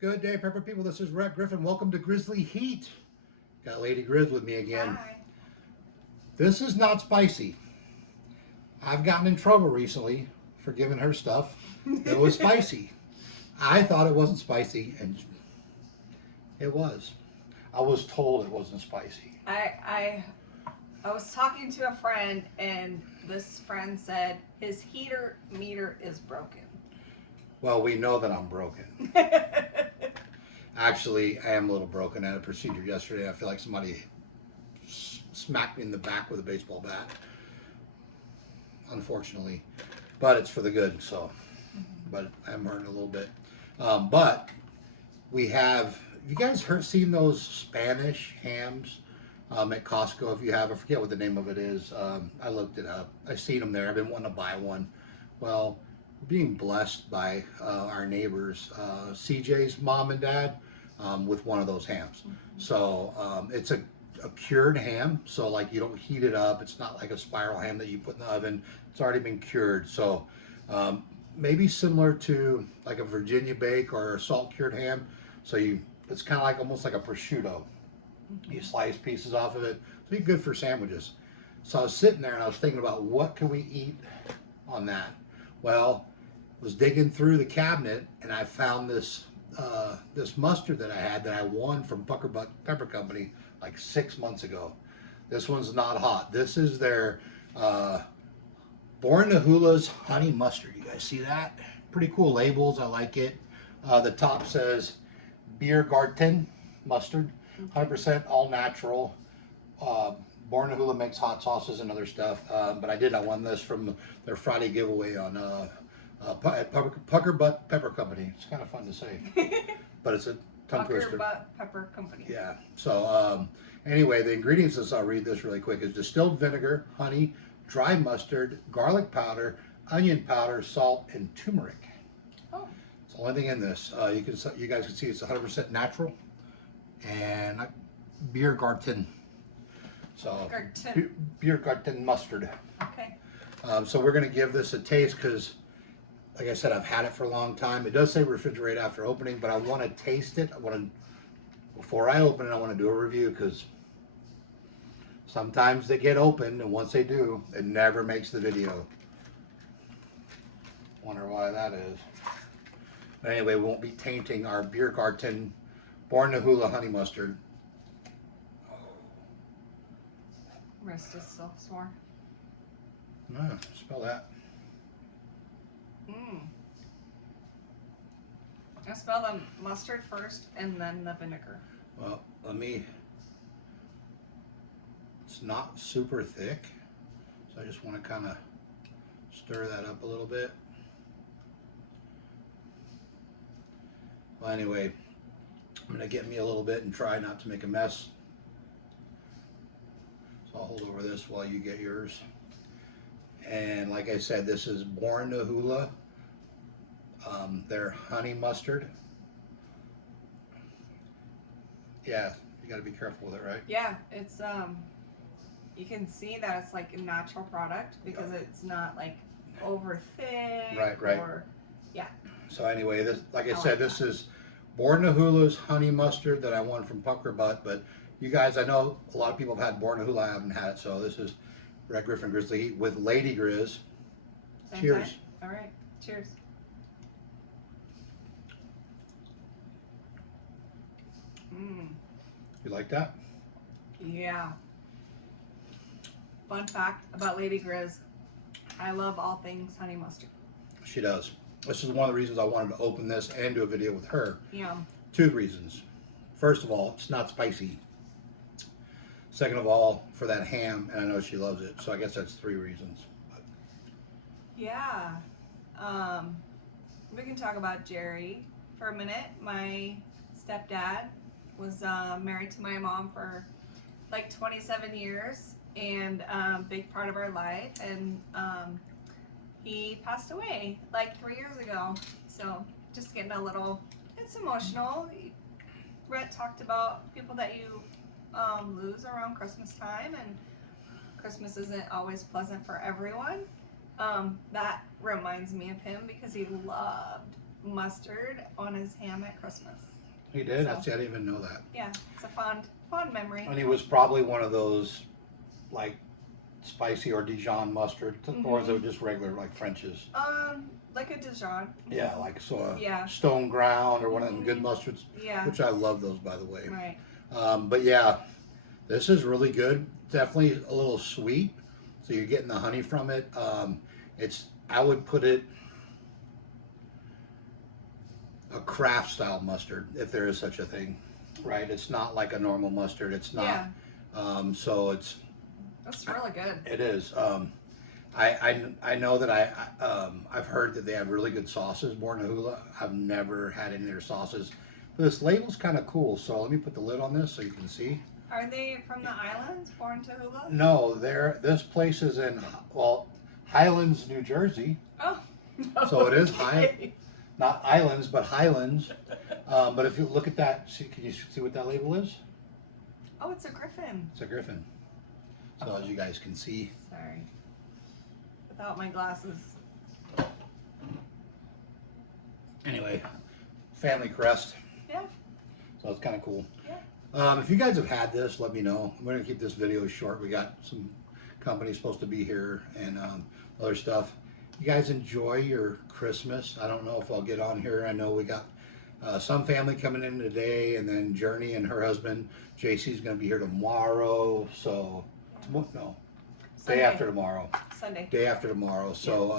Good day, Pepper people. This is Rhett Griffin. Welcome to Grizzly Heat. Got Lady Grizz with me again. Hi. This is not spicy. I've gotten in trouble recently for giving her stuff that was spicy. I thought it wasn't spicy, and it was. I was told it wasn't spicy. I was talking to a friend, and this friend said his heater meter is broken. Well, we know that I'm broken. Actually, I am a little broken. I had a procedure yesterday. I feel like somebody smacked me in the back with a baseball bat. Unfortunately, but it's for the good. So, but I'm hurting a little bit. But we have. You guys seen those Spanish hams at Costco? If you have, I forget what the name of it is. I looked it up. I've seen them there. I've been wanting to buy one. Well, we're being blessed by our neighbors, CJ's mom and dad, with one of those hams. So it's a cured ham, so like you don't heat it up. It's not like a spiral ham that you put in the oven. It's already been cured. So maybe similar to like a Virginia bake or a salt cured ham. So it's kind of like almost like a prosciutto. You slice pieces off of it. So you're good for sandwiches. So I was sitting there and I was thinking about what can we eat on that. Well, was digging through the cabinet and I found this this mustard that I had that I won from Pepper Company like 6 months ago. This one's not hot. This is their Born to Hula's honey mustard. You guys see that? Pretty cool labels. I like it. The top says Biergarten mustard, 100% all natural. Born to Hula makes hot sauces and other stuff, but I won this from their Friday giveaway on Pucker Butt Pepper Company. It's kind of fun to say, but it's a tongue twister. Pucker Butt Pepper Company. Yeah. So anyway, the ingredients, I'll read this really quick, is distilled vinegar, honey, dry mustard, garlic powder, onion powder, salt, and turmeric. Oh. It's the only thing in this. You guys can see it's 100% natural and Biergarten. So Biergarten mustard. Okay. So we're going to give this a taste because, like I said, I've had it for a long time. It does say refrigerate after opening, but I want to taste it. Before I open it, I want to do a review because sometimes they get opened, and once they do, it never makes the video. Wonder why that is. But anyway, we won't be tainting our Biergarten Born to Hula honey mustard. Wrist is still sore. No, spell that. I spell the mustard first and then the vinegar. Well, it's not super thick, so I just want to kind of stir that up a little bit. Well, anyway, I'm going to get me a little bit and try not to make a mess. So I'll hold over this while you get yours. And like I said, this is Born to Hula. Their honey mustard. Yeah, you got to be careful with it, right? Yeah, it's you can see that it's like a natural product because it's not like over thick. Right. Or, yeah. So anyway, this, like I said, this is Born to Hula's honey mustard that I won from Pucker Butt. But you guys, I know a lot of people have had Born to Hula. I haven't had it, so this is Rhett Griffin Grizzly Heat with Lady Grizz. Same Cheers. time? All right. Cheers. You like that? Yeah. Fun fact about Lady Grizz, I love all things honey mustard. She does. This is one of the reasons I wanted to open this and do a video with her. Yeah. 2 reasons. First of all, it's not spicy. Second of all, for that ham, and I know she loves it, so I guess that's 3 reasons. Yeah. We can talk about Jerry for a minute. My stepdad was married to my mom for like 27 years and a big part of our life, and he passed away like 3 years ago. So just getting a little, it's emotional. Rhett talked about people that you lose around Christmas time, and Christmas isn't always pleasant for everyone. That reminds me of him because he loved mustard on his ham at Christmas. He did? So- I didn't even know that. Yeah, it's a fond memory. And he was probably one of those, like, spicy or Dijon mustard, or is it just regular, like, French's? Like a Dijon. Yeah, like Yeah. stone ground or one of them good mustards, Yeah. which I love those, by the way. Right. But yeah, this is really good. Definitely a little sweet, so you're getting the honey from it. I would put it a craft style mustard, if there is such a thing, right? It's not like a normal mustard. It's not. Yeah. So it's. That's really good. It is. I know that I've heard that they have really good sauces, Born To Hula. I've never had any of their sauces, but this label's kind of cool. So let me put the lid on this so you can see. Are they from the islands, Born To Hula? No, this place is in Highlands, New Jersey. Oh. So it is not islands, but Highlands. But if you look at that, can you see what that label is? Oh, it's a griffin. It's a griffin. So as you guys can see. Sorry. Without my glasses. Anyway, family crest. Yeah. So it's kind of cool. Yeah. If you guys have had this, let me know. I'm going to keep this video short. We got some companies supposed to be here and other stuff. You guys enjoy your Christmas. I don't know if I'll get on here. I know we got some family coming in today, and then Journey and her husband, JC's going to be here tomorrow. So, no, Sunday. day after tomorrow. Sunday. Day after tomorrow. So,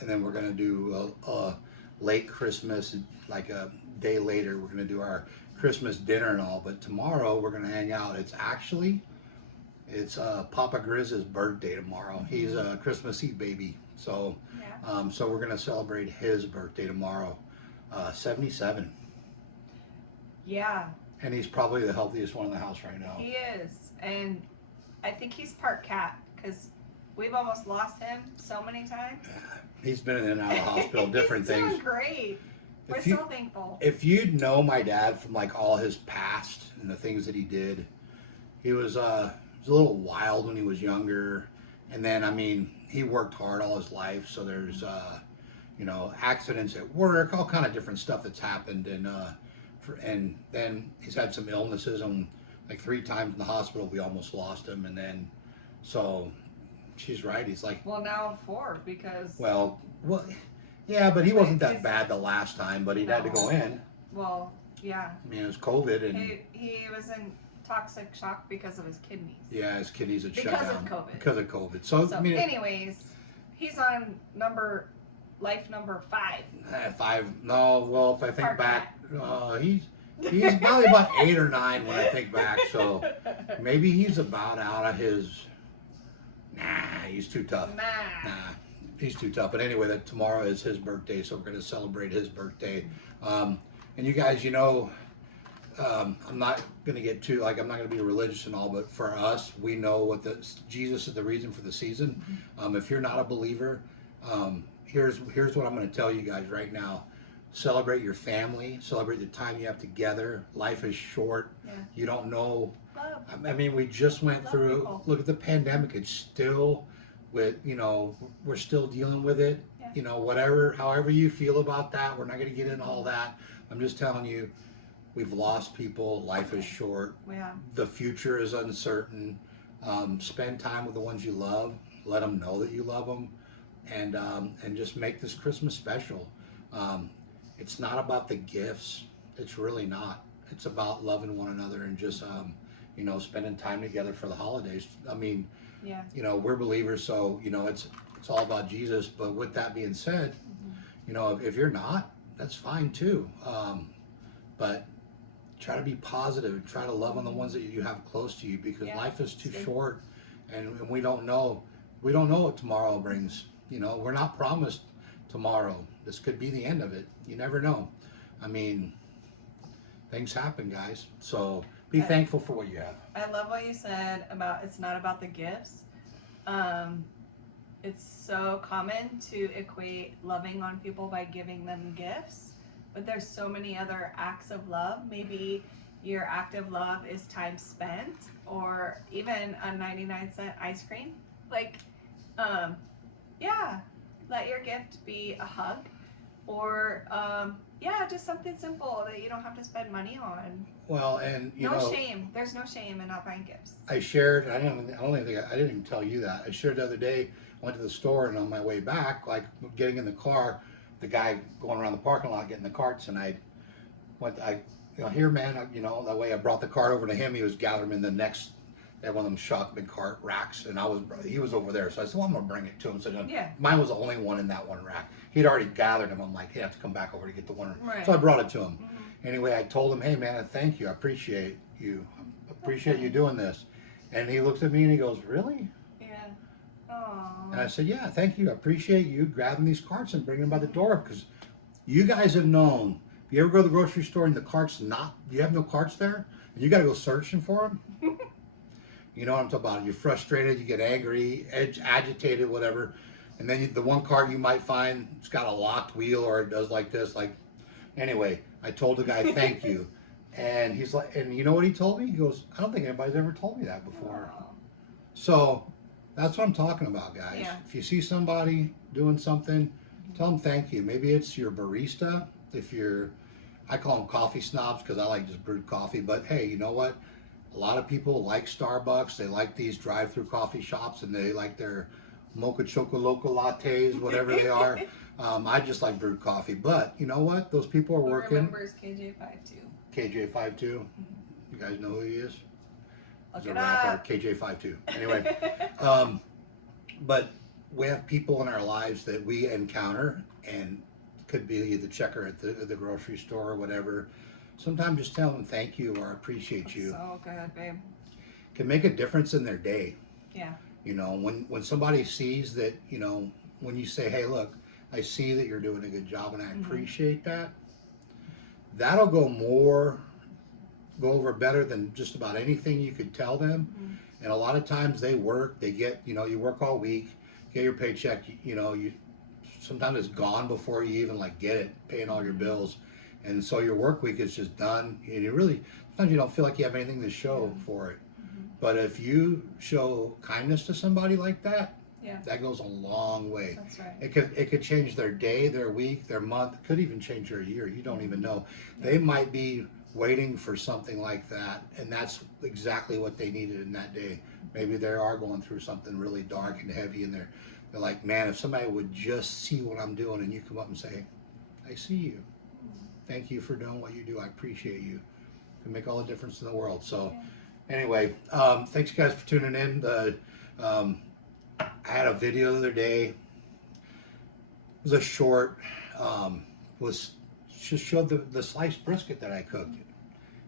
and then we're going to do a late Christmas, like a day later. We're going to do our Christmas dinner and all. But tomorrow we're going to hang out. It's Papa Grizz's birthday tomorrow. He's a Christmas Eve baby. So, Yeah. so we're going to celebrate his birthday tomorrow. 77. Yeah. And he's probably the healthiest one in the house right now. He is. And I think he's part cat because we've almost lost him so many times. He's been in and out of the hospital, different He's things. doing great. We're so thankful. If you'd know my dad from like all his past and the things that he did, he was a little wild when he was younger. And then, I mean, he worked hard all his life. So there's, accidents at work, all kind of different stuff that's happened. And then he's had some illnesses, and like 3 times in the hospital, we almost lost him. And then, so she's right. He's like, well, now 4 because. Well, yeah, but he wasn't that bad the last time, but he'd had to go in. Well, yeah. I mean, it was COVID, and he was in toxic shock because of his kidneys. yeah, his kidneys had shut Because down of COVID. because of COVID. So I mean, anyways, he's on life number 5. 5. No, well, if I think Part back, he's probably about 8 or 9 when I think back. So maybe he's about out of his. Nah, he's too tough. Nah, he's too tough. But anyway, that tomorrow is his birthday, so we're going to celebrate his birthday. And you guys, I'm not going to get too, I'm not going to be religious and all, but for us, we know Jesus is the reason for the season. If you're not a believer, here's what I'm going to tell you guys right now. Celebrate your family. Celebrate the time you have together. Life is short. Yeah. You don't know. Love. I mean, we just went Love through, people. look at the pandemic. It's still we're still dealing with it. Yeah. However you feel about that, we're not going to get into all that. I'm just telling you, we've lost people. Life is short. Yeah. The future is uncertain. Spend time with the ones you love. Let them know that you love them, and just make this Christmas special. It's not about the gifts. It's really not. It's about loving one another and just spending time together for the holidays. I mean, Yeah. we're believers, so it's all about Jesus. But with that being said, if you're not, that's fine too. But try to be positive and try to love on the ones that you have close to you, because life is too short, and we don't know what tomorrow brings. We're not promised tomorrow. This could be the end of it. You never know. I mean, things happen, guys. So be thankful for what you have. I love what you said about it's not about the gifts. It's so common to equate loving on people by giving them gifts, but there's so many other acts of love. Maybe your act of love is time spent, or even a 99-cent ice cream. Let your gift be a hug. or just something simple that you don't have to spend money on. Well, and no shame. There's no shame in not buying gifts. I shared. I didn't even tell you that. I shared the other day. I went to the store, and on my way back, like getting in the car, the guy going around the parking lot getting the carts, and here, man, that way I brought the cart over to him. He was gathering in the next. They had one of them shotgun cart racks, and he was over there. So I said, well, I'm gonna bring it to him. So mine was the only one in that one rack. He'd already gathered them. I'm like, you have to come back over to get the one. Right. So I brought it to him. Anyway, I told him, hey man, thank you. I appreciate you. You doing this. And he looks at me and he goes, really? Yeah. Aww. And I said, yeah, thank you. I appreciate you grabbing these carts and bringing them by the door, because you guys have known. If you ever go to the grocery store and the cart's you have no carts there, and you got to go searching for them. You know what I'm talking about. You're frustrated, you get angry, agitated, whatever. And then the one cart you might find, it's got a locked wheel, or it does like this. Anyway, I told the guy, thank you. And he's like, and you know what he told me? He goes, I don't think anybody's ever told me that before. Aww. So that's what I'm talking about, guys. Yeah. If you see somebody doing something, tell them thank you. Maybe it's your barista. I call them coffee snobs because I like just brewed coffee. But hey, you know what? A lot of people like Starbucks. They like these drive-through coffee shops, and they like their mocha choco loco lattes, whatever they are. I just like brewed coffee. But you know what? Those people are working. Remembers KJ52. KJ52. You guys know who he is? Look He's a it rapper. up. KJ52. Anyway, but we have people in our lives that we encounter, and could be the checker at the grocery store or whatever. Sometimes just tell them thank you or appreciate you. So good, babe. Can make a difference in their day. Yeah. When somebody sees that, when you say, hey, look, I see that you're doing a good job and I appreciate that, that'll go over better than just about anything you could tell them. And a lot of times they get, you work all week, get your paycheck, sometimes it's gone before you even get it, paying all your bills. And so your work week is just done, and sometimes you don't feel like you have anything to show for it. But if you show kindness to somebody like that, that goes a long way. That's right. It could change their day, their week, their month. It could even change their year. You don't even know. They might be waiting for something like that, and that's exactly what they needed in that day. Maybe they are going through something really dark and heavy, and they're like, man, if somebody would just see what I'm doing, and you come up and say, I see you. Thank you for doing what you do. I appreciate you. It can make all the difference in the world. So anyway, thanks guys for tuning in. I had a video the other day. It was a short. Just showed the sliced brisket that I cooked.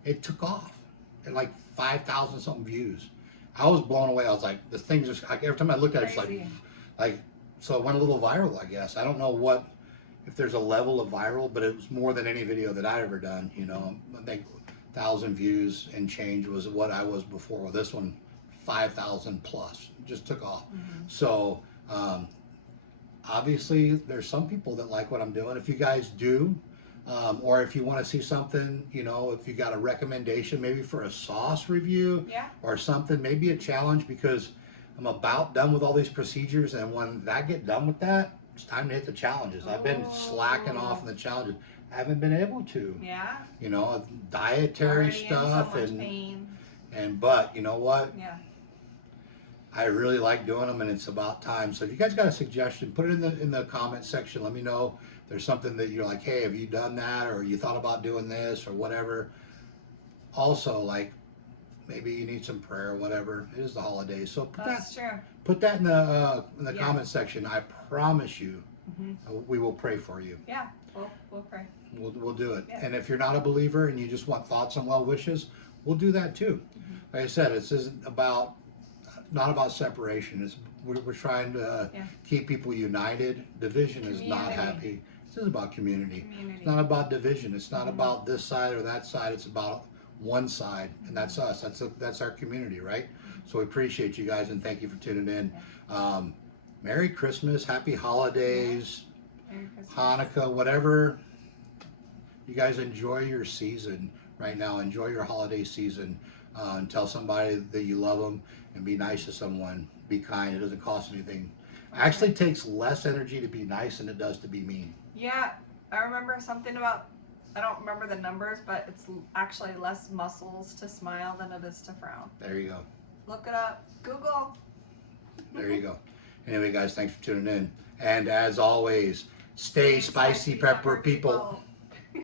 It took off at 5,000 something views. I was blown away. I was like, this thing just every time I looked at it, it's so it went a little viral, I guess. I don't know if there's a level of viral, but it was more than any video that I'd ever done. I think 1,000 views and change was what I was before. Well, this one, 5,000 plus. It just took off. So obviously, there's some people that like what I'm doing. If you guys do, or if you want to see something, if you got a recommendation, maybe for a sauce review or something, maybe a challenge, because I'm about done with all these procedures, and when I get done with that, it's time to hit the challenges. I've been slacking off in the challenges. I haven't been able to. Yeah. Dietary Already stuff in so much pain. But you know what? Yeah. I really like doing them, and it's about time. So if you guys got a suggestion, put it in the comment section. Let me know if there's something that you're like, hey, have you done that, or you thought about doing this, or whatever. Also, maybe you need some prayer or whatever. It is the holidays, so put that in the comment section. I promise you, we will pray for you. Yeah, we'll pray. We'll do it. Yeah. And if you're not a believer and you just want thoughts and well wishes, we'll do that too. Like I said, this isn't not about separation. We're trying to keep people united. Division is not happy. This is about community. It's not about division. It's not about this side or that side. It's about one side, and that's us. That's our community, right? So we appreciate you guys, and thank you for tuning in. Merry Christmas, Happy Holidays, Merry Christmas. Hanukkah, whatever. You guys enjoy your season right now. Enjoy your holiday season. And tell somebody that you love them, and be nice to someone. Be kind. It doesn't cost anything. It actually takes less energy to be nice than it does to be mean. Yeah, I remember something about, I don't remember the numbers, but it's actually less muscles to smile than it is to frown. There you go. Look it up. Google. There you go. Anyway, guys, thanks for tuning in. And as always, stay spicy pepper people.